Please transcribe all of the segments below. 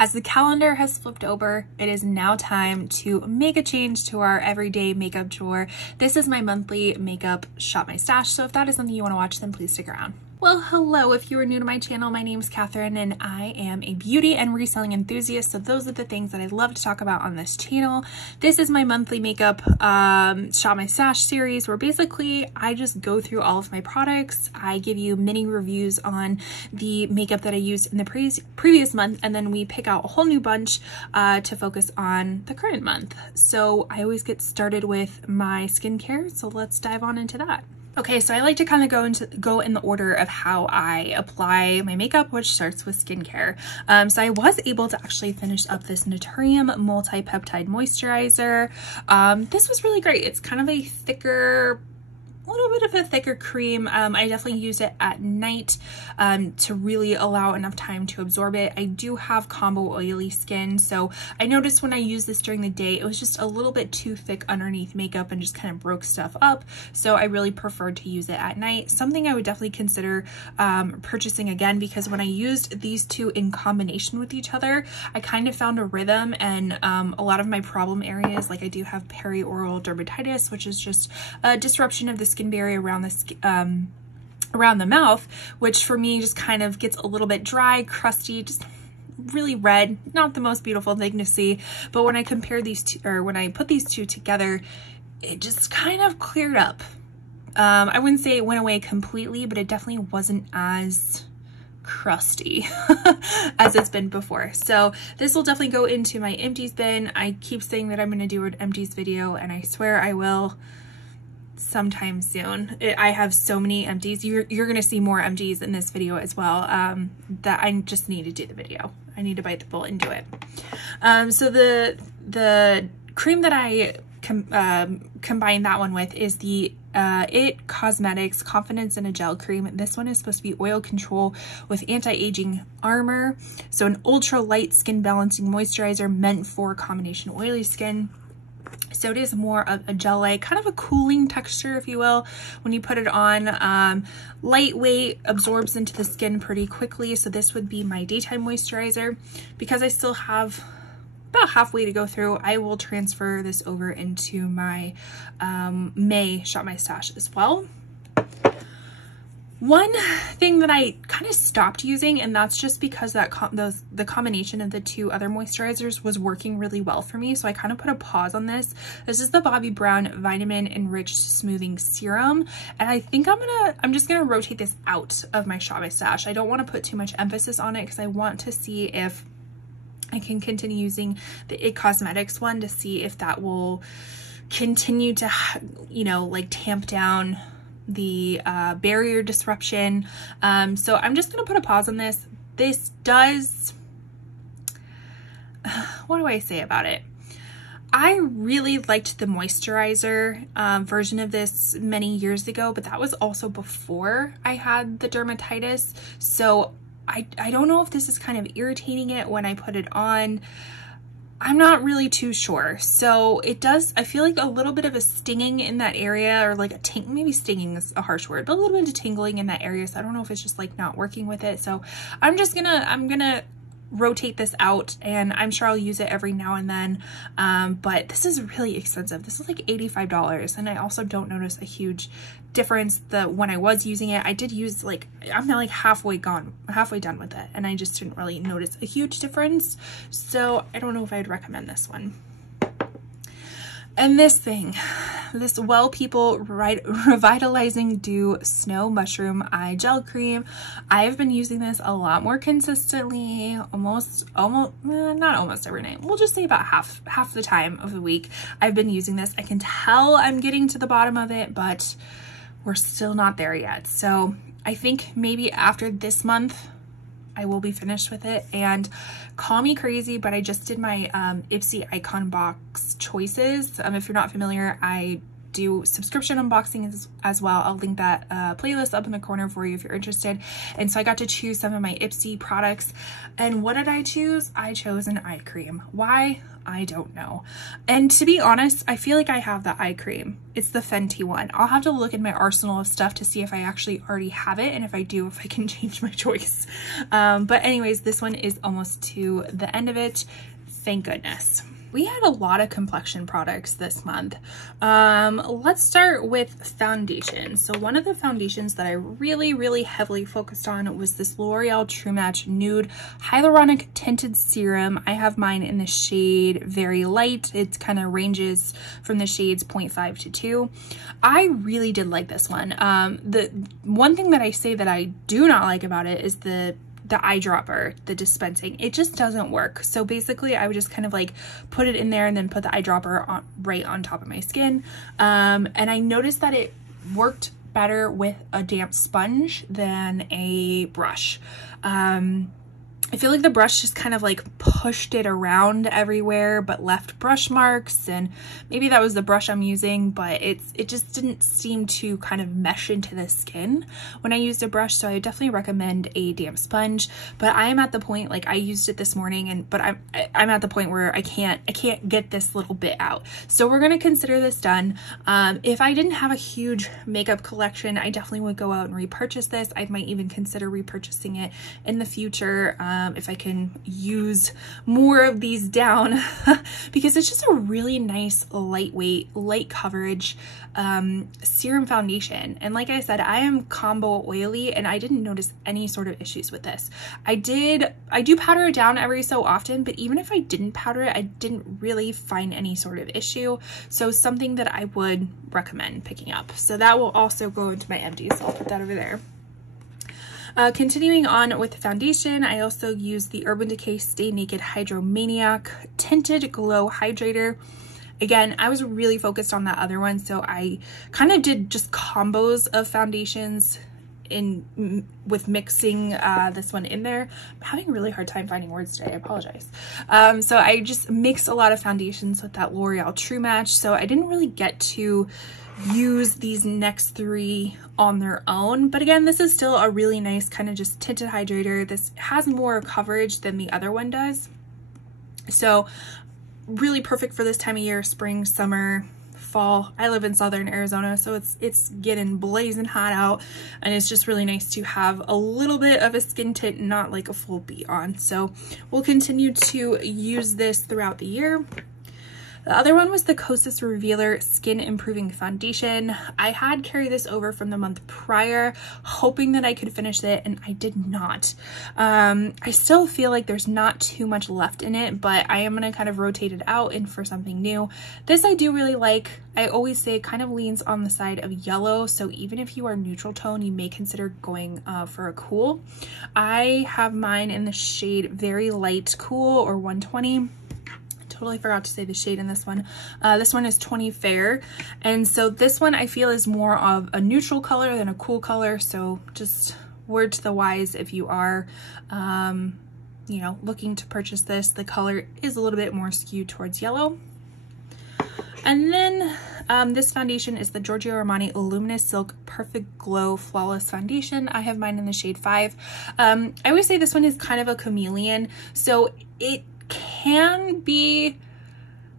As the calendar has flipped over, it is now time to make a change to our everyday makeup drawer. This is my monthly makeup shop my stash, so if that is something you want to watch, then please stick around. Well, hello, if you are new to my channel, my name is Catherine and I am a beauty and reselling enthusiast, so those are the things that I love to talk about on this channel. This is my monthly makeup shop my stash series where basically I just go through all of my products. I give you mini reviews on the makeup that I used in the previous month, and then we pick out a whole new bunch to focus on the current month. So I always get started with my skincare, so let's dive on into that. Okay, so I like to kind of go in the order of how I apply my makeup, which starts with skincare. So I was able to actually finish up this Naturium multi-peptide moisturizer. This was really great. It's kind of a little bit of a thicker cream. I definitely use it at night to really allow enough time to absorb it. I do have combo oily skin, so I noticed when I used this during the day, it was just a little bit too thick underneath makeup and just kind of broke stuff up. So I really preferred to use it at night. Something I would definitely consider purchasing again, because when I used these two in combination with each other, I kind of found a rhythm, and a lot of my problem areas, like I do have perioral dermatitis, which is just a disruption of the skin barrier around the around the mouth, which for me just kind of gets a little bit dry, crusty, just really red. Not the most beautiful thing to see, but when I compare these two, or when I put these two together, it just kind of cleared up. I wouldn't say it went away completely, but it definitely wasn't as crusty as it's been before. So this will definitely go into my empties bin. I keep saying that I'm going to do an empties video, and I swear I will sometime soon. I have so many empties. You're going to see more empties in this video as well, that I just need to do the video. I need to bite the bullet and do it. So the cream that I combine that one with is the It Cosmetics Confidence in a Gel Cream. This one is supposed to be oil control with anti-aging armor. So an ultra light skin balancing moisturizer meant for combination oily skin. So it is more of a gel-like, kind of a cooling texture, if you will, when you put it on. Lightweight, absorbs into the skin pretty quickly. So this would be my daytime moisturizer. Because I still have about halfway to go through, I will transfer this over into my May Shop My Stash as well. One thing that I kind of stopped using, and that's just because that the combination of the two other moisturizers was working really well for me, so I kind of put a pause on this. This is the Bobbi Brown Vitamin Enriched Smoothing Serum, and I think I'm just gonna rotate this out of my Shop My Stash. I don't want to put too much emphasis on it because I want to see if I can continue using the It Cosmetics one to see if that will continue to, you know, like tamp down the barrier disruption. So I'm just gonna put a pause on this. This does, what do I say about it? I really liked the moisturizer version of this many years ago, but that was also before I had the dermatitis. So I don't know if this is kind of irritating it when I put it on. I'm not really too sure. So it does, I feel like a little bit of a stinging in that area, or like a maybe stinging is a harsh word, but a little bit of tingling in that area. So I don't know if it's just like not working with it. So I'm gonna rotate this out, and I'm sure I'll use it every now and then. But this is really expensive. This is like $85, and I also don't notice a huge difference when I was using it. I did use, like, I'm now like halfway done with it, and I just didn't really notice a huge difference. So I don't know if I'd recommend this one. And this thing, this Well People Revitalizing Dew Snow Mushroom Eye Gel Cream. I've been using this a lot more consistently, not almost every night. We'll just say about half the time of the week I've been using this. I can tell I'm getting to the bottom of it, but we're still not there yet. So I think maybe after this month, I will be finished with it. And call me crazy, but I just did my Ipsy Icon Box choices. If you're not familiar, I do subscription unboxings as well. I'll link that playlist up in the corner for you if you're interested. And so I got to choose some of my Ipsy products. And what did I choose? I chose an eye cream. Why? I don't know. And to be honest, I feel like I have the eye cream. It's the Fenty one. I'll have to look in my arsenal of stuff to see if I actually already have it, and if I do, if I can change my choice. But anyways, this one is almost to the end of it. Thank goodness. We had a lot of complexion products this month. Let's start with foundation. So one of the foundations that I really heavily focused on was this L'Oreal True Match Nude Hyaluronic Tinted Serum. I have mine in the shade Very Light. It kind of ranges from the shades 0.5 to 2. I really did like this one. The one thing that I say that I do not like about it is the eyedropper, the dispensing. It just doesn't work. So basically I would just kind of like put it in there and then put the eyedropper on right on top of my skin. And I noticed that it worked better with a damp sponge than a brush. I feel like the brush just kind of like pushed it around everywhere but left brush marks, and maybe that was the brush I'm using, but it just didn't seem to kind of mesh into the skin when I used a brush. So I would definitely recommend a damp sponge. But I am at the point, like I used it this morning, but I'm at the point where I can't get this little bit out. So we're gonna consider this done. If I didn't have a huge makeup collection, I definitely would go out and repurchase this. I might even consider repurchasing it in the future. If I can use more of these down because it's just a really nice lightweight, light coverage serum foundation. And like I said, I am combo oily and I didn't notice any sort of issues with this. I do powder it down every so often, but even if I didn't powder it, I didn't really find any sort of issue. So something that I would recommend picking up. So that will also go into my empties. So I'll put that over there. Continuing on with the foundation, I also used the Urban Decay Stay Naked Hydromaniac Tinted Glow Hydrator. Again, I was really focused on that other one, so I kind of did just combos of foundations with mixing this one in there. I'm having a really hard time finding words today, I apologize. So I just mixed a lot of foundations with that L'Oreal True Match, so I didn't really get to use these next three on their own. But again, this is still a really nice kind of just tinted hydrator. This has more coverage than the other one does. So really perfect for this time of year, spring, summer, fall. I live in southern Arizona, so it's getting blazing hot out, and it's just really nice to have a little bit of a skin tint, not like a full beat on. So we'll continue to use this throughout the year. The other one was the Kosas Revealer Skin Improving Foundation. I had carried this over from the month prior, hoping that I could finish it, and I did not. I still feel like there's not too much left in it, but I am going to kind of rotate it out and for something new. This I do really like. I always say it kind of leans on the side of yellow, so even if you are neutral tone, you may consider going for a cool. I have mine in the shade Very Light Cool, or 120. Totally forgot to say the shade in this one. This one is 20 Fair, and so this one I feel is more of a neutral color than a cool color, so just word to the wise if you are you know, looking to purchase this. The color is a little bit more skewed towards yellow. And then this foundation is the Giorgio Armani Luminous Silk Perfect Glow Flawless Foundation. I have mine in the shade 5. I always say this one is kind of a chameleon, so it can be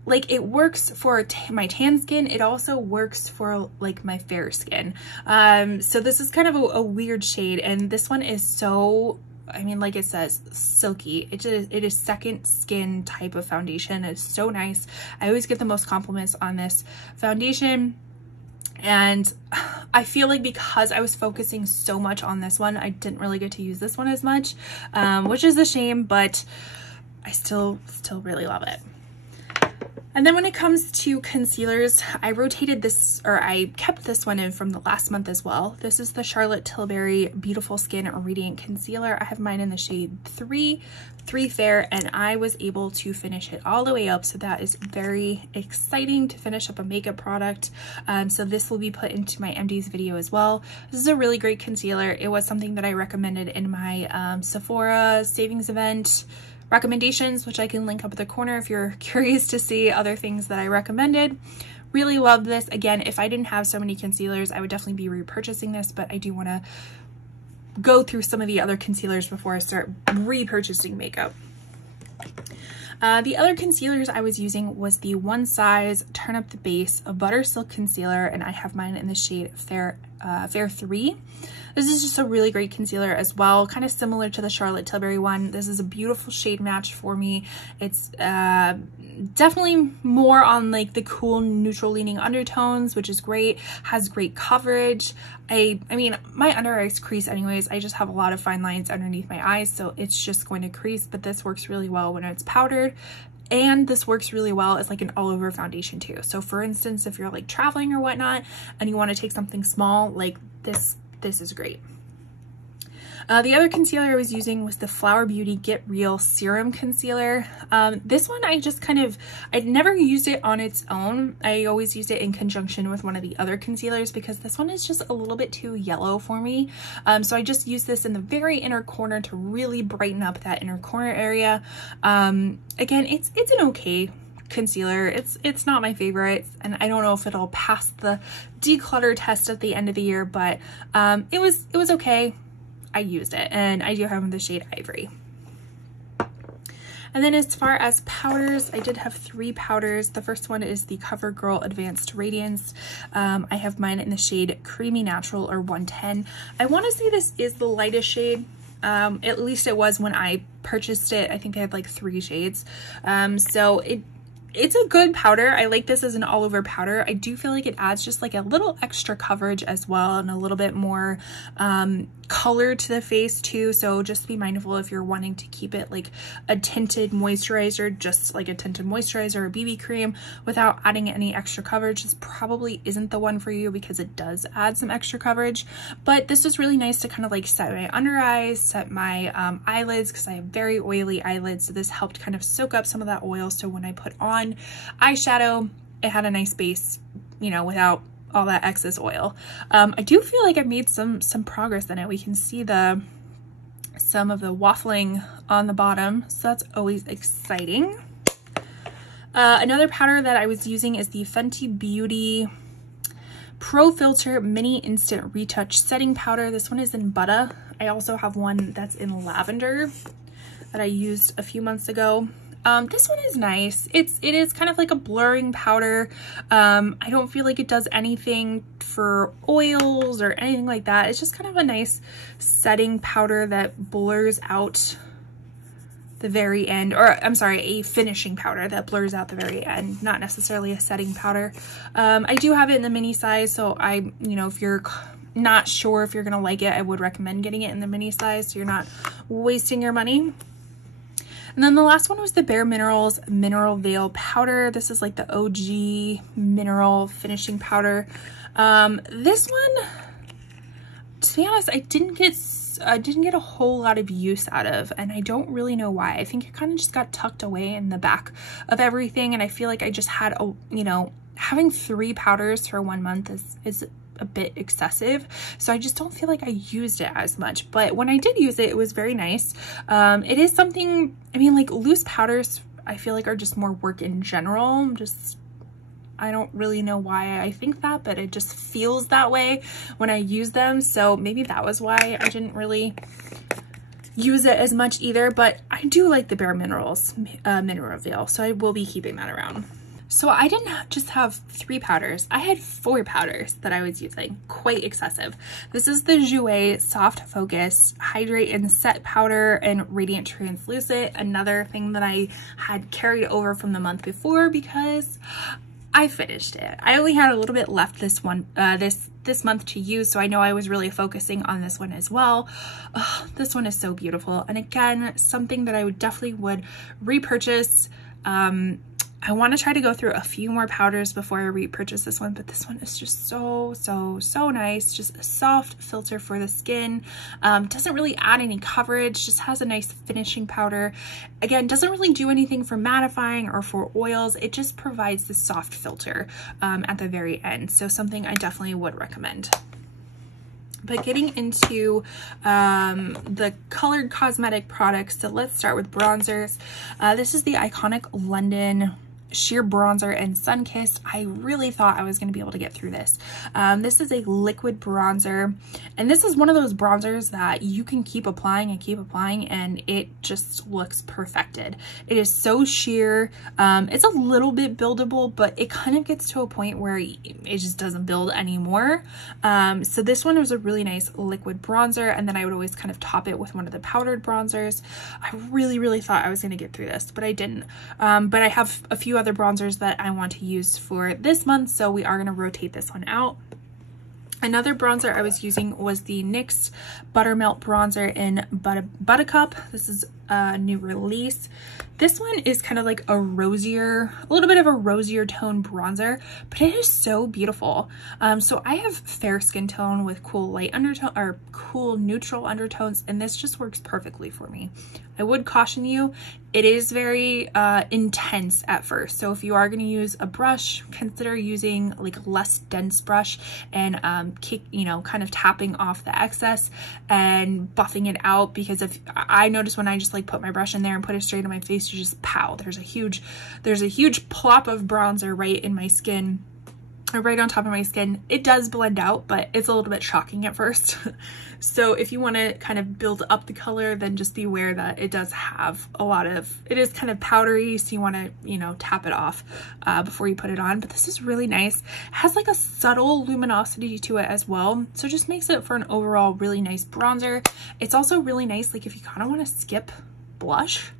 like, it works for my tan skin. It also works for like my fair skin. So this is kind of a weird shade, and this one is so, I mean, like it says, silky. It is second skin type of foundation. It's so nice. I always get the most compliments on this foundation. And I feel like because I was focusing so much on this one, I didn't really get to use this one as much, which is a shame, but I still really love it. And then when it comes to concealers, I rotated this, or I kept this one in from the last month as well. This is the Charlotte Tilbury Beautiful Skin Radiant Concealer. I have mine in the shade 3 Fair, and I was able to finish it all the way up. So that is very exciting to finish up a makeup product. So this will be put into my MD's video as well. This is a really great concealer. It was something that I recommended in my Sephora savings event recommendations, which I can link up at the corner if you're curious to see other things that I recommended. Really love this. Again, if I didn't have so many concealers, I would definitely be repurchasing this, but I do want to go through some of the other concealers before I start repurchasing makeup. The other concealers I was using was the One Size Turn Up the Base Butter Silk Concealer, and I have mine in the shade Fair 3. This is just a really great concealer as well, kind of similar to the Charlotte Tilbury one. This is a beautiful shade match for me. It's definitely more on like the cool neutral leaning undertones, which is great. Has great coverage. I mean, my under eyes crease anyways. I just have a lot of fine lines underneath my eyes, so it's just going to crease, but this works really well when it's powdered. And this works really well as like an all over foundation too. So for instance, if you're like traveling or whatnot and you want to take something small, like this is great. The other concealer I was using was the Flower Beauty Get Real Serum Concealer. This one I'd never used it on its own. I always used it in conjunction with one of the other concealers because this one is just a little bit too yellow for me. So I just used this in the very inner corner to really brighten up that inner corner area. Again, it's an okay concealer. It's not my favorite, and I don't know if it'll pass the declutter test at the end of the year, but it was okay. I used it, and I do have the shade Ivory. And then as far as powders, I did have 3 powders. The first one is the CoverGirl Advanced Radiance. I have mine in the shade Creamy Natural, or 110. I want to say this is the lightest shade. At least it was when I purchased it. I think they had like 3 shades. So it's a good powder. I like this as an all over powder. I do feel like it adds just like a little extra coverage as well, and a little bit more color to the face too. So just be mindful if you're wanting to keep it like a tinted moisturizer, just like a tinted moisturizer or BB cream without adding any extra coverage. This probably isn't the one for you because it does add some extra coverage, but this is really nice to kind of like set my under eyes, set my eyelids, because I have very oily eyelids. So this helped kind of soak up some of that oil. So when I put on eyeshadow, it had a nice base, you know, without all that excess oil. I do feel like I've made some progress in it. We can see some of the waffling on the bottom, so that's always exciting. Another powder that I was using is the Fenty Beauty Pro Filter Mini Instant Retouch Setting Powder. This one is in Butter. I also have one that's in Lavender that I used a few months ago. This one is nice. It is kind of like a blurring powder. I don't feel like it does anything for oils or anything like that. It's just kind of a nice setting powder that blurs out the very end, or I'm sorry, a finishing powder that blurs out the very end, not necessarily a setting powder. I do have it in the mini size, so you know, if you're not sure if you're gonna like it, I would recommend getting it in the mini size so you're not wasting your money. And then the last one was the Bare Minerals Mineral Veil Powder. This is like the OG mineral finishing powder. This one, to be honest, I didn't get a whole lot of use out of, and I don't really know why. I think it kind of just got tucked away in the back of everything, and I feel like I just had you know, having 3 powders for 1 month is a bit excessive, so I just don't feel like I used it as much. But when I did use it, it was very nice. It is something, I mean, like loose powders I feel like are just more work in general. I don't really know why I think that, but it just feels that way when I use them, so maybe that was why I didn't really use it as much either. But I do like the Bare Minerals Mineral Veil, so I will be keeping that around. So I didn't just have 3 powders, I had 4 powders that I was using, quite excessive. This is the Jouer Soft Focus Hydrate and Set Powder and Radiant Translucent, another thing that I had carried over from the month before because I finished it. I only had a little bit left this month to use, so I know I was really focusing on this one as well. Oh, this one is so beautiful, and again, something that I definitely would repurchase. I want to try to go through a few more powders before I repurchase this one, but this one is just so nice. Just a soft filter for the skin. Doesn't really add any coverage, just has a nice finishing powder. Again, doesn't really do anything for mattifying or for oils. It just provides the soft filter at the very end. So something I definitely would recommend. But getting into the colored cosmetic products, so let's start with bronzers. This is the Iconic London Sheer Bronzer in Sunkissed. I really thought I was going to be able to get through this. This is a liquid bronzer, and this is one of those bronzers that you can keep applying and it just looks perfected. It is so sheer. It's a little bit buildable, but it kind of gets to a point where it just doesn't build anymore. So this one was a really nice liquid bronzer, and then I would always kind of top it with one of the powdered bronzers. I really thought I was going to get through this, but I didn't. But I have a few other bronzers that I want to use for this month, so we are going to rotate this one out. Another bronzer I was using was the NYX Buttermelt Bronzer in Buttercup. This is a new release. This one is kind of like a rosier, a little bit of a rosier tone bronzer, but it is so beautiful. So I have fair skin tone with cool light undertone or cool neutral undertones, and this just works perfectly for me. I would caution you, it is very intense at first. So if you are going to use a brush, consider using like a less dense brush and kind of tapping off the excess and buffing it out, because if I notice when I just like put my brush in there and put it straight on my face, you just pow, there's a huge plop of bronzer right in my skin, or right on top of my skin. It does blend out, but it's a little bit shocking at first. So if you want to kind of build up the color, then just be aware that it does have it is kind of powdery, so you want to, tap it off before you put it on. But this is really nice. It has like a subtle luminosity to it as well, so it just makes it for an overall really nice bronzer. It's also really nice, like if you kind of want to skip blush,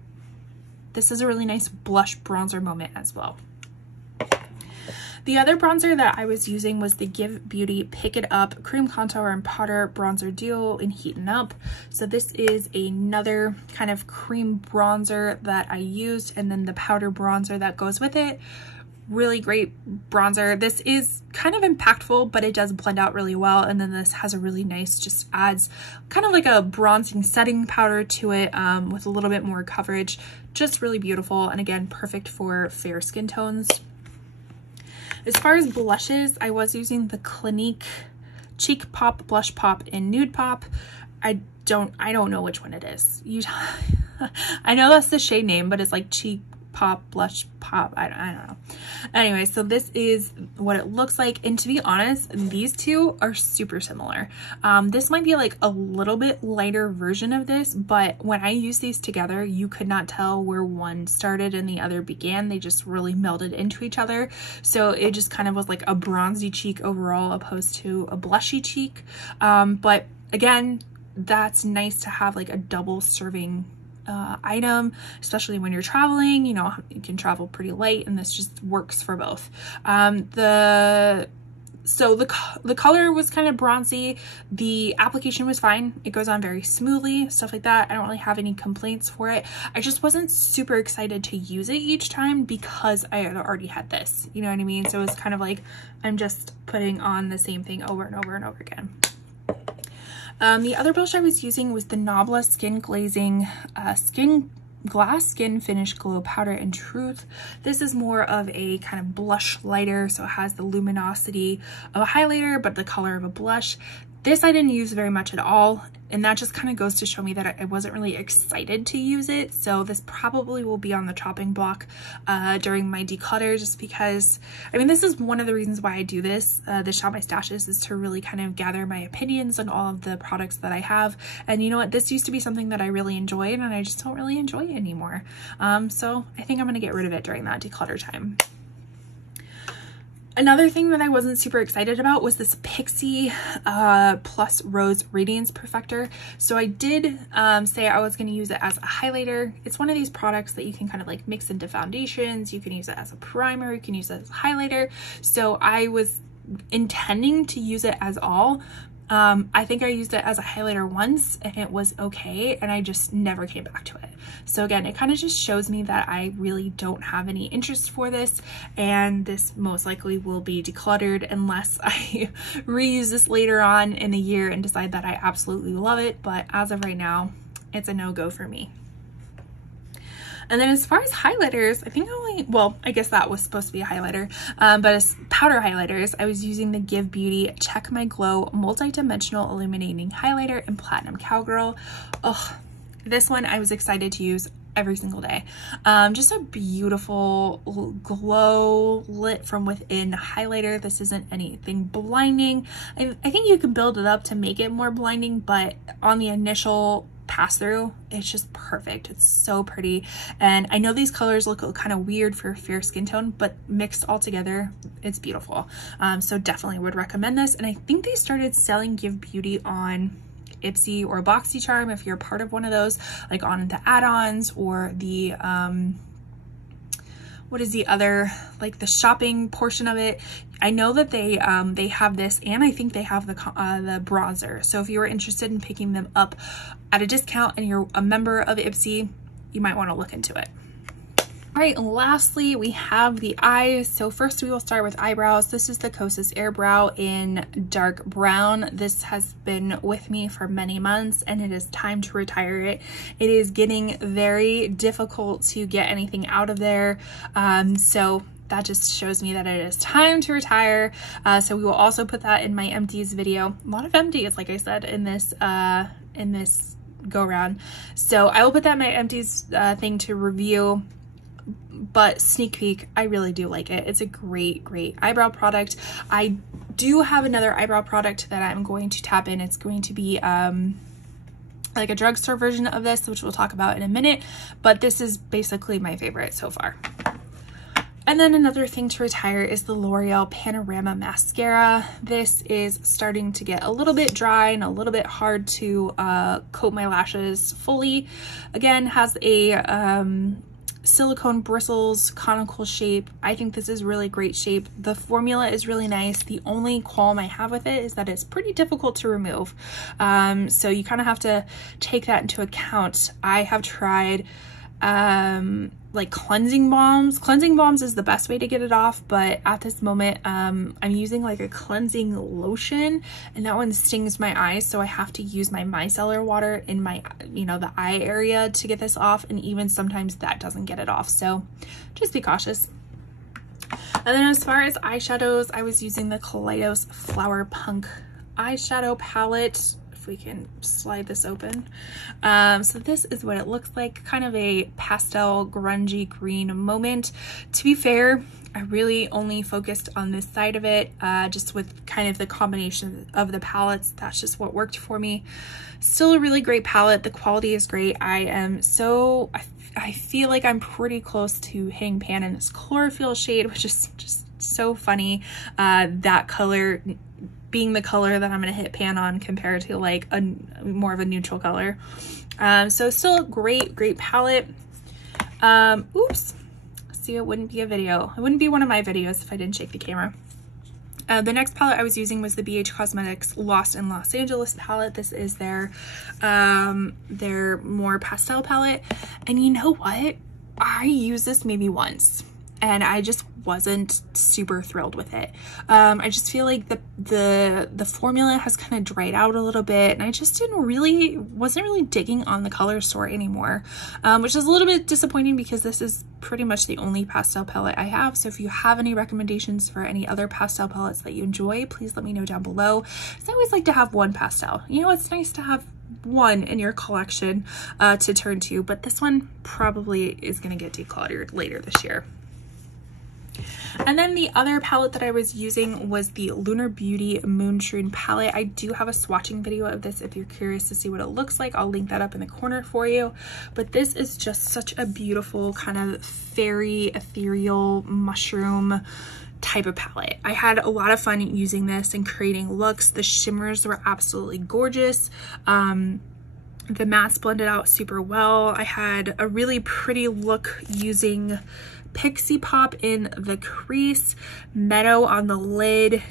this is a really nice blush bronzer moment as well. The other bronzer that I was using was the Give Beauty Pick It Up Cream Contour and Powder Bronzer Duo in Heatin' Up. So this is another kind of cream bronzer that I used, and then the powder bronzer that goes with it. Really great bronzer. This is kind of impactful, but it does blend out really well. And then this has a really nice, just adds kind of like a bronzing setting powder to it with a little bit more coverage. Just really beautiful. And again, perfect for fair skin tones. As far as blushes, I was using the Clinique Cheek Pop Blush Pop in Nude Pop. I don't know which one it is. I know that's the shade name, but it's like Cheek Pop Blush Pop. I don't know. Anyway, so this is what it looks like, and to be honest, these two are super similar. This might be like a little bit lighter version of this, but when I use these together, you could not tell where one started and the other began. They just really melded into each other, so it just kind of was like a bronzy cheek overall opposed to a blushy cheek. But again, that's nice to have like a double serving item, especially when you're traveling. You can travel pretty light, and this just works for both. The color was kind of bronzy. The application was fine. It goes on very smoothly, stuff like that. I don't really have any complaints for it. I just wasn't super excited to use it each time because I had already had this, you know what I mean? So it's kind of like I'm just putting on the same thing over and over and over again. The other blush I was using was the Nabla Skin Glazing Glass Skin Finish Glow Powder in Truth. This is more of a kind of blush lighter, so it has the luminosity of a highlighter but the color of a blush. This I didn't use very much at all, and that just kind of goes to show me that I wasn't really excited to use it. So this probably will be on the chopping block during my declutter, just because, I mean, this is one of the reasons why I do this, the Shop My Stashes, is to really kind of gather my opinions on all of the products that I have. And you know what, this used to be something that I really enjoyed, and I just don't really enjoy it anymore. So I think I'm going to get rid of it during that declutter time. Another thing that I wasn't super excited about was this Pixi Plus Rose Radiance Perfector. So I did say I was going to use it as a highlighter. It's one of these products that you can kind of like mix into foundations. You can use it as a primer. You can use it as a highlighter. So I was intending to use it as all. I think I used it as a highlighter once and it was okay, and I just never came back to it. So again, it kind of just shows me that I really don't have any interest for this, and this most likely will be decluttered unless I reuse this later on in the year and decide that I absolutely love it. But as of right now, it's a no-go for me. And then as far as highlighters, I think I guess that was supposed to be a highlighter, but as powder highlighters, I was using the Give Beauty Check My Glow Multi-Dimensional Illuminating Highlighter in Platinum Cowgirl. Oh, this one I was excited to use every single day. Just a beautiful glow lit from within highlighter. This isn't anything blinding. I think you can build it up to make it more blinding, but on the initial pass through, it's just perfect. It's so pretty. And I know these colors look kind of weird for a fair skin tone, but mixed all together, it's beautiful. So definitely would recommend this. And I think they started selling Give Beauty on Ipsy or BoxyCharm if you're part of one of those, like on the add-ons or the what is the other, like the shopping portion of it. I know that they have this, and I think they have the bronzer. So if you were interested in picking them up at a discount and you're a member of Ipsy, you might want to look into it. All right, and lastly, we have the eyes. So first we will start with eyebrows. This is the Kosas Air Brow in dark brown. This has been with me for many months and it is time to retire it. It is getting very difficult to get anything out of there. So that just shows me that it is time to retire. So we will also put that in my empties video. A lot of empties, like I said, in this go around. So I will put that in my empties thing to review. But sneak peek, I really do like it. It's a great eyebrow product. I do have another eyebrow product that I'm going to tap in. It's going to be like a drugstore version of this, which we'll talk about in a minute, but this is basically my favorite so far. And then another thing to retire is the L'Oreal Panorama Mascara. This is starting to get a little bit dry and a little bit hard to coat my lashes fully. Again, has a silicone bristles conical shape. I think this is really great shape. The formula is really nice. The only qualm I have with it is that it's pretty difficult to remove. So you kind of have to take that into account. I have tried like cleansing balms. Cleansing balms is the best way to get it off, but at this moment I'm using like a cleansing lotion and that one stings my eyes, so I have to use my micellar water in my, you know, the eye area to get this off, and even sometimes that doesn't get it off, so just be cautious. And then as far as eyeshadows, I was using the Kaleidos Flower Punk eyeshadow palette. If we can slide this open. So this is what it looks like, kind of a pastel grungy green moment. To be fair, I really only focused on this side of it, just with kind of the combination of the palettes. That's just what worked for me. Still a really great palette. The quality is great. I feel like I'm pretty close to hitting pan in this chlorophyll shade, which is just so funny. That color being the color that I'm gonna hit pan on compared to like a more of a neutral color. So still a great palette. Oops, see, it wouldn't be a video. It wouldn't be one of my videos if I didn't shake the camera. The next palette I was using was the BH Cosmetics Lost in Los Angeles palette. This is their more pastel palette. And you know what? I used this maybe once and I just wasn't super thrilled with it. I just feel like the formula has kind of dried out a little bit, and I just wasn't really digging on the color store anymore, which is a little bit disappointing because this is pretty much the only pastel palette I have. So if you have any recommendations for any other pastel palettes that you enjoy, please let me know down below. Because I always like to have one pastel. You know, it's nice to have one in your collection to turn to, but this one probably is going to get decluttered later this year. And then the other palette that I was using was the Lunar Beauty Moonshroom palette. I do have a swatching video of this if you're curious to see what it looks like. I'll link that up in the corner for you. But this is just such a beautiful kind of fairy, ethereal, mushroom type of palette. I had a lot of fun using this and creating looks. The shimmers were absolutely gorgeous. The mattes blended out super well. I had a really pretty look using Pixie Pop in the crease, Meadow on the lid,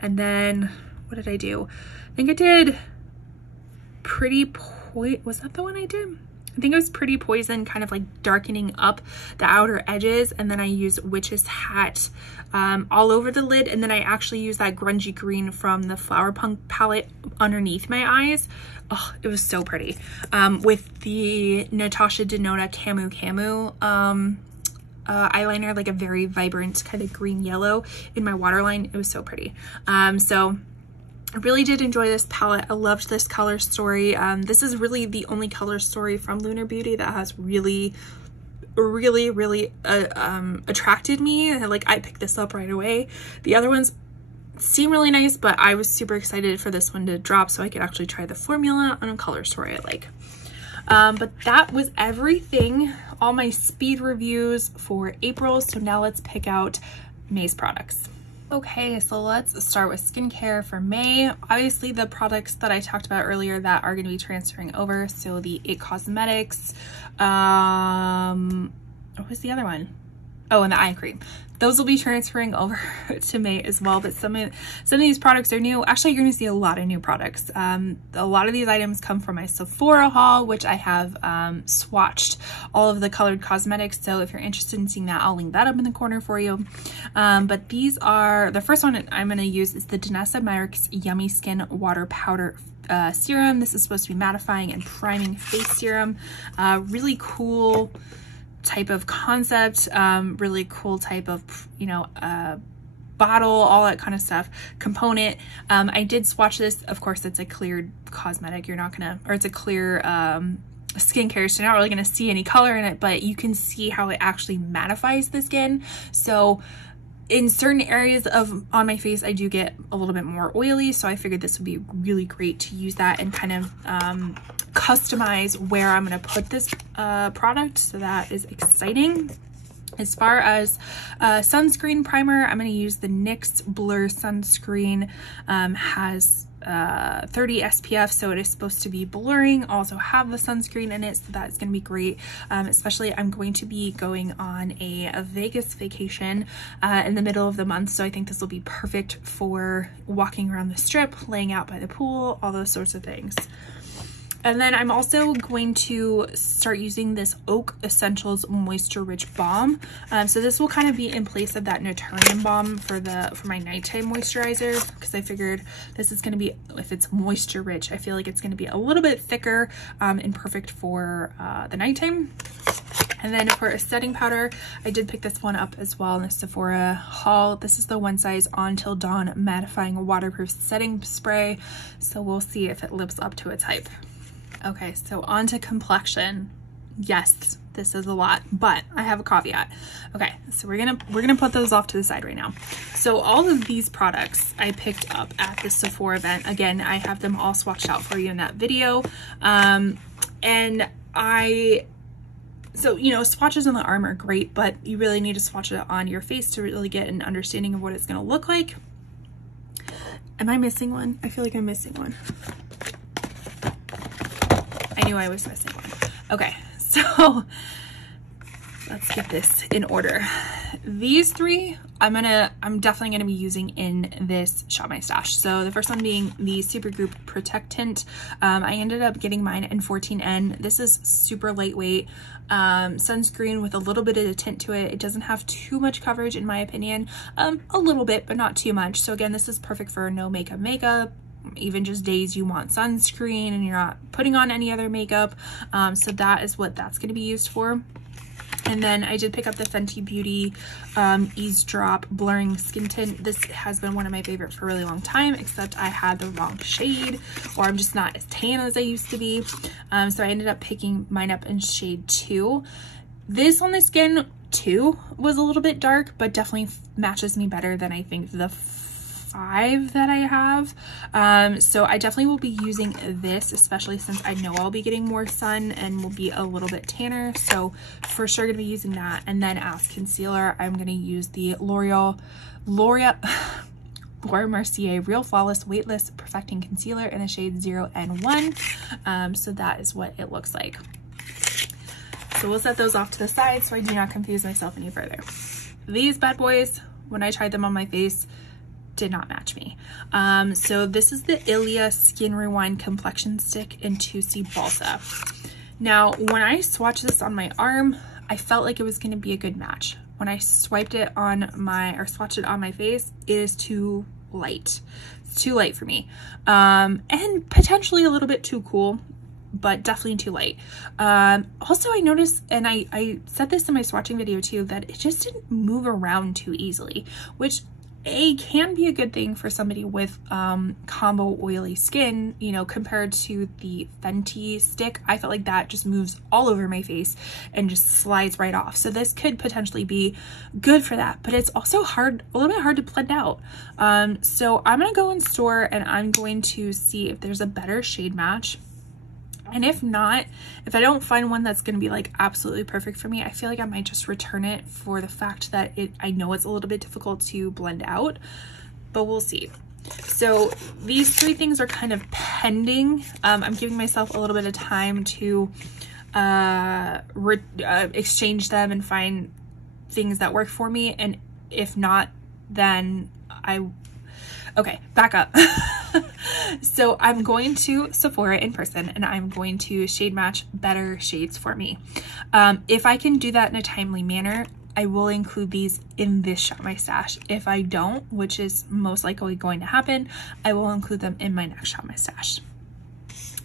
and then what did I do? I think I did was that the one I did? I think it was Pretty Poison, kind of like darkening up the outer edges, and then I used Witch's Hat all over the lid, and then I actually used that grungy green from the Flower Punk palette underneath my eyes. Oh, it was so pretty. With the Natasha Denona Camu eyeliner, like a very vibrant kind of green yellow in my waterline. It was so pretty. So I really did enjoy this palette. I loved this color story. This is really the only color story from Lunar Beauty that has really attracted me. Like, I picked this up right away. The other ones seem really nice, but I was super excited for this one to drop so I could actually try the formula on a color story I like. But that was everything, all my speed reviews for April. So now let's pick out May's products. Okay, so let's start with skincare for May. Obviously the products that I talked about earlier that are going to be transferring over. So the IT Cosmetics, what was the other one? Oh, and the eye cream. Those will be transferring over to May as well, but some of these products are new. Actually, you're going to see a lot of new products. A lot of these items come from my Sephora haul, which I have swatched all of the colored cosmetics. So if you're interested in seeing that, I'll link that up in the corner for you. But these are, the first one I'm going to use is the Danessa Myricks Yummy Skin Water Powder Serum. This is supposed to be mattifying and priming face serum. Really cool type of concept, really cool type of, you know, bottle, all that kind of stuff, component. I did swatch this. Of course, it's a cleared cosmetic. You're not gonna, or it's a clear skincare, so you're not really gonna see any color in it, but you can see how it actually mattifies the skin. So in certain areas on my face, I do get a little bit more oily, so I figured this would be really great to use that and kind of customize where I'm going to put this product. So that is exciting. As far as sunscreen primer, I'm going to use the NYX Blur sunscreen. Has 30 SPF, so it is supposed to be blurring, also have the sunscreen in it, so that's going to be great. Especially I'm going to be going on a Vegas vacation in the middle of the month, so I think this will be perfect for walking around the Strip, laying out by the pool, all those sorts of things. And then I'm also going to start using this Oak Essentials Moisture Rich Balm. So this will kind of be in place of that Naturium Balm for my nighttime moisturizer, because I figured this is going to be, if it's moisture rich, I feel like it's going to be a little bit thicker and perfect for the nighttime. And then for a setting powder, I did pick this one up as well in the Sephora haul. This is the One Size On Till Dawn Mattifying Waterproof Setting Spray. So we'll see if it lives up to its hype. Okay, so on to complexion. Yes, this is a lot, but I have a caveat. Okay, so we're gonna put those off to the side right now. So all of these products I picked up at the Sephora event. Again, I have them all swatched out for you in that video. So, you know, swatches on the arm are great, but you really need to swatch it on your face to really get an understanding of what it's gonna look like. Am I missing one? I feel like I'm missing one. I knew I was missing one. Okay, so let's get this in order. These three, I'm definitely gonna be using in this Shop My Stash. So the first one being the Supergoop Protectant. I ended up getting mine in 14N. This is super lightweight sunscreen with a little bit of a tint to it. It doesn't have too much coverage in my opinion. A little bit, but not too much. So again, this is perfect for no makeup, even just days you want sunscreen and you're not putting on any other makeup. So that is what that's going to be used for. And then I did pick up the Fenty Beauty Eavesdrop Blurring Skin Tint. This has been one of my favorites for a really long time, except I had the wrong shade, or I'm just not as tan as I used to be. So I ended up picking mine up in shade 2. This on the skin too was a little bit dark, but definitely matches me better than I think the 5 that I have. So I definitely will be using this, especially since I know I'll be getting more sun and will be a little bit tanner. So for sure gonna be using that. And then as concealer, I'm gonna use the Laura Mercier Real Flawless Weightless Perfecting Concealer in the shade 0N1. So that is what it looks like. So we'll set those off to the side so I do not confuse myself any further. These bad boys, when I tried them on my face, did not match me. So this is the Ilia Skin Rewind Complexion Stick in 2C Balsa. Now, when I swatched this on my arm, I felt like it was going to be a good match. When I swiped it on swatched it on my face, it is too light. It's too light for me. And potentially a little bit too cool, but definitely too light. Also, I noticed, and I said this in my swatching video too, that it just didn't move around too easily, which can be a good thing for somebody with combo oily skin, you know, compared to the Fenty stick. I felt like that just moves all over my face and just slides right off. So this could potentially be good for that, but it's also a little bit hard to blend out. So I'm gonna go in store and I'm going to see if there's a better shade match. And if not, if I don't find one that's going to be like absolutely perfect for me, I feel like I might just return it for the fact that I know it's a little bit difficult to blend out, but we'll see. So these three things are kind of pending. I'm giving myself a little bit of time to exchange them and find things that work for me. And if not, then okay, back up. So I'm going to Sephora in person and I'm going to shade match better shades for me. If I can do that in a timely manner, I will include these in this Shop My Stash. If I don't, which is most likely going to happen, I will include them in my next Shop My Stash.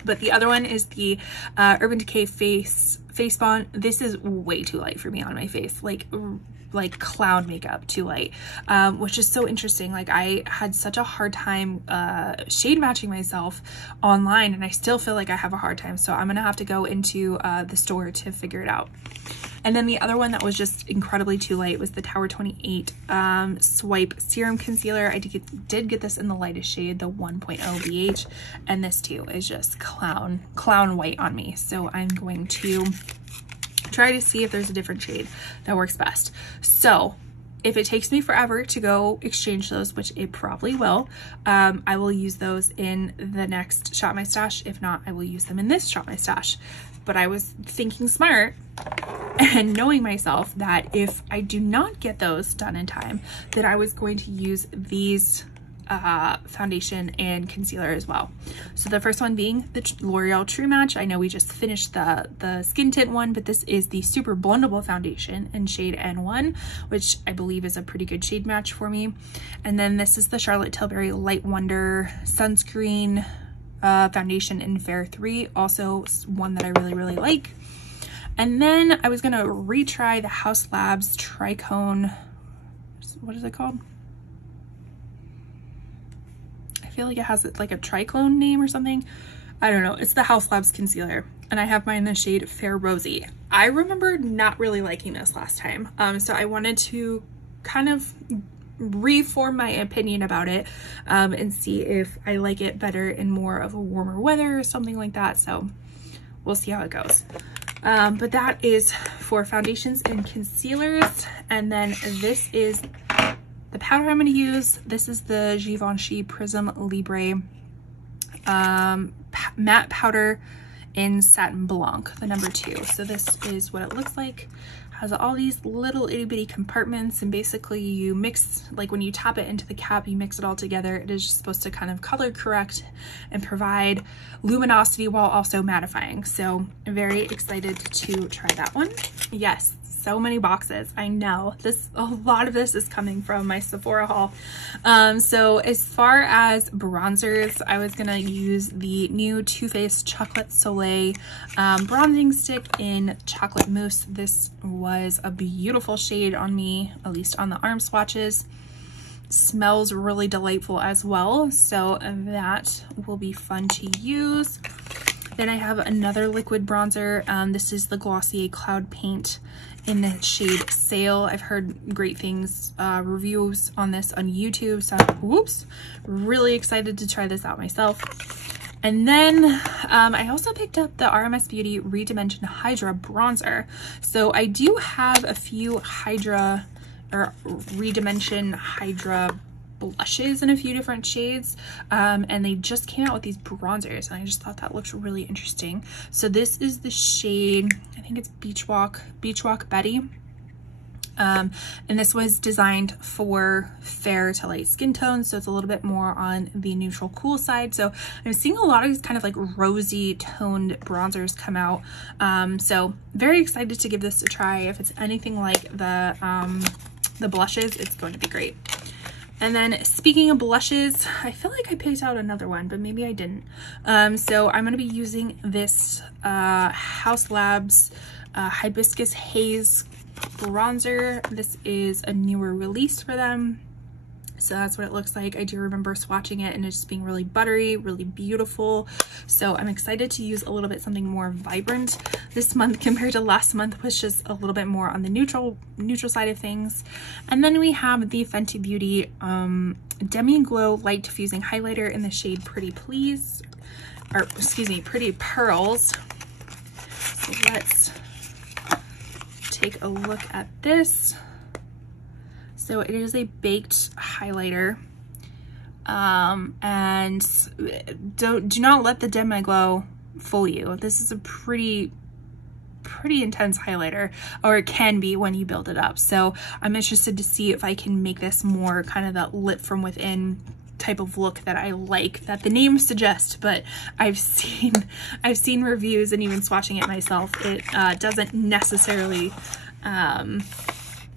But the other one is the Urban Decay Face Bond. This is way too light for me on my face, like clown makeup, too light, which is so interesting. Like I had such a hard time shade matching myself online, and I still feel like I have a hard time. So I'm gonna have to go into the store to figure it out. And then the other one that was just incredibly too light was the Tower 28 Swipe Serum Concealer. I did get this in the lightest shade, the 1.0 BH, and this too is just clown white on me. So I'm going to try to see if there's a different shade that works best. So if it takes me forever to go exchange those, which it probably will, I will use those in the next Shop My Stash. If not, I will use them in this Shop My Stash. But I was thinking smart and knowing myself that if I do not get those done in time, that I was going to use these foundation and concealer as well. So the first one being the L'Oreal True Match. I know we just finished the skin tint one, but this is the super blendable foundation in shade N1, which I believe is a pretty good shade match for me. And then this is the Charlotte Tilbury Light Wonder sunscreen foundation in Fair 3, also one that I really like. And then I was gonna retry the Haus Labs Tricone, what is it called? I feel like it has like a triclone name or something. I don't know. It's the Haus Labs concealer, and I have mine in the shade Fair Rosy. I remember not really liking this last time, so I wanted to kind of reform my opinion about it and see if I like it better in more of a warmer weather or something like that. So we'll see how it goes. But that is for foundations and concealers. And then this is the powder I'm going to use. This is the Givenchy Prism Libre matte powder in Satin Blanc, the number 2. So this is what it looks like. Has all these little itty bitty compartments, and basically you mix, like when you tap it into the cap, you mix it all together. It is just supposed to kind of color correct and provide luminosity while also mattifying. So I'm very excited to try that one. Yes, so many boxes. I know a lot of this is coming from my Sephora haul. So as far as bronzers, I was gonna use the new Too Faced Chocolate Soleil bronzing stick in Chocolate Mousse. This was a beautiful shade on me, at least on the arm swatches. Smells really delightful as well, so that will be fun to use. Then I have another liquid bronzer. This is the Glossier Cloud Paint in the shade Sail. I've heard great things, reviews on this on YouTube, so whoops, really excited to try this out myself. And then I also picked up the RMS Beauty Redimension Hydra bronzer. So I do have a few Hydra or Redimension Hydra blushes in a few different shades, and they just came out with these bronzers, and I just thought that looked really interesting. So this is the shade, I think it's Beach Walk Betty, and this was designed for fair to light skin tones, so it's a little bit more on the neutral cool side. So I'm seeing a lot of these kind of like rosy toned bronzers come out, so very excited to give this a try. If it's anything like the blushes, it's going to be great. And then speaking of blushes, I feel like I picked out another one, but maybe I didn't. So I'm gonna be using this Haus Labs Hibiscus Haze bronzer. This is a newer release for them. So that's what it looks like. I do remember swatching it and it just being really buttery, really beautiful. So I'm excited to use a little bit something more vibrant this month compared to last month, which is a little bit more on the neutral side of things. And then we have the Fenty Beauty Demi Glow Light Diffusing Highlighter in the shade Pretty Please, or excuse me, Pretty Pearls. So let's take a look at this. So it is a baked highlighter, and do not let the Demi Glow fool you. This is a pretty intense highlighter, or it can be when you build it up. So I'm interested to see if I can make this more kind of that lit from within type of look that I like, that the name suggests, but I've seen reviews and even swatching it myself. It doesn't necessarily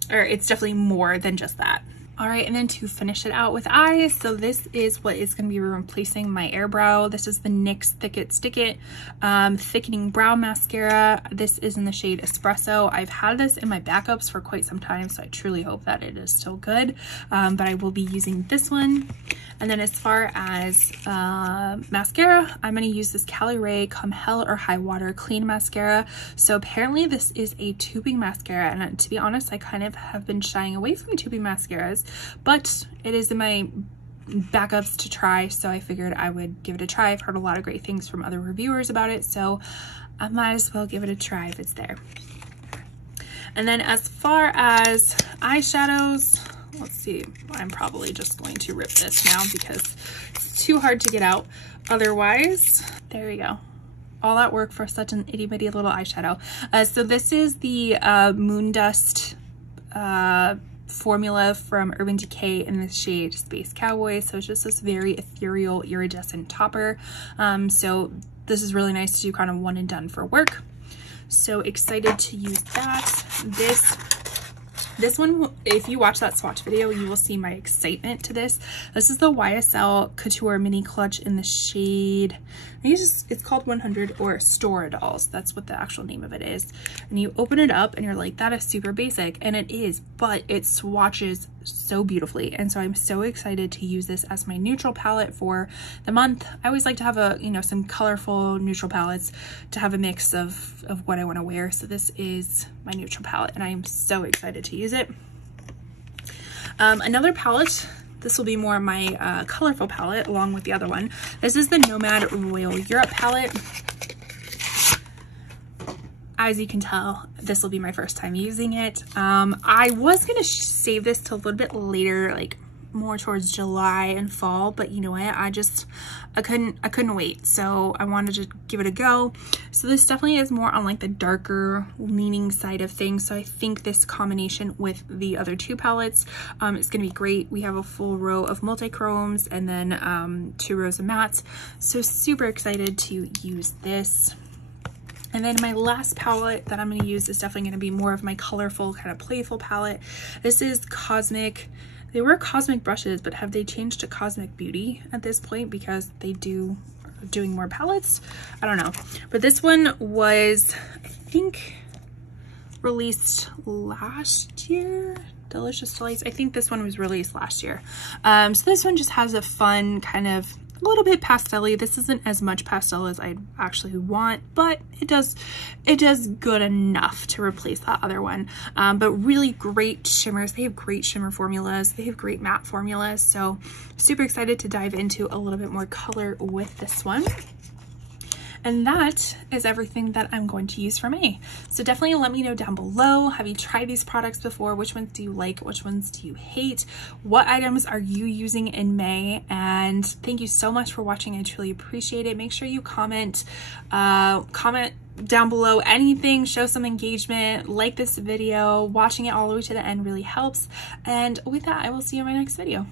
or it's definitely more than just that. All right, and then to finish it out with eyes, so this is what is going to be replacing my Airbrow. This is the NYX Thick It Stick It Thickening Brow Mascara. This is in the shade Espresso. I've had this in my backups for quite some time, so I truly hope that it is still good, but I will be using this one. And then as far as mascara, I'm going to use this Cali Ray Come Hell or High Water Clean Mascara. So apparently this is a tubing mascara, and to be honest, I kind of have been shying away from tubing mascaras, but it is in my backups to try, so I figured I would give it a try. I've heard a lot of great things from other reviewers about it, so I might as well give it a try if it's there. And then as far as eyeshadows, let's see, I'm probably just going to rip this now because it's too hard to get out otherwise. There we go. All that work for such an itty bitty little eyeshadow. So this is the Moondust formula from Urban Decay in the shade Space Cowboy. So it's just this very ethereal iridescent topper. So this is really nice to do kind of one and done for work. So excited to use that. This one, if you watch that swatch video, you will see my excitement to this. This is the YSL Couture Mini Clutch in the shade, I think it's called 100 or Store Dolls. That's what the actual name of it is. And you open it up and you're like, that is super basic. And it is, but it swatches so beautifully. And so I'm so excited to use this as my neutral palette for the month. I always like to have a, some colorful neutral palettes to have a mix of what I want to wear. So this is my neutral palette and I am so excited to use it. Another palette, this will be more my colorful palette along with the other one. This is the Nomad Royal Europe palette. As you can tell, this will be my first time using it. I was gonna save this till a little bit later, like more towards July and fall, but you know what, I couldn't wait, so I wanted to give it a go. So this definitely is more on like the darker leaning side of things, so I think this combination with the other two palettes is gonna be great. We have a full row of multi-chromes and then 2 rows of mattes, so super excited to use this. And then my last palette that I'm going to use is definitely going to be more of my colorful, kind of playful palette. This is Cosmic. They were Cosmic brushes, but have they changed to Cosmic Beauty at this point because they are doing more palettes? I don't know. But this one was, I think, released last year. Delicious Delights. I think this one was released last year. So this one just has a fun kind of a little bit pastel-y. This isn't as much pastel as I actually want, but it does good enough to replace that other one. But really great shimmers. They have great shimmer formulas. They have great matte formulas. So super excited to dive into a little bit more color with this one. And that is everything that I'm going to use for May. So definitely let me know down below. Have you tried these products before? Which ones do you like? Which ones do you hate? What items are you using in May? And thank you so much for watching. I truly appreciate it. Make sure you comment down below anything, show some engagement, like this video. Watching it all the way to the end really helps. And with that, I will see you in my next video.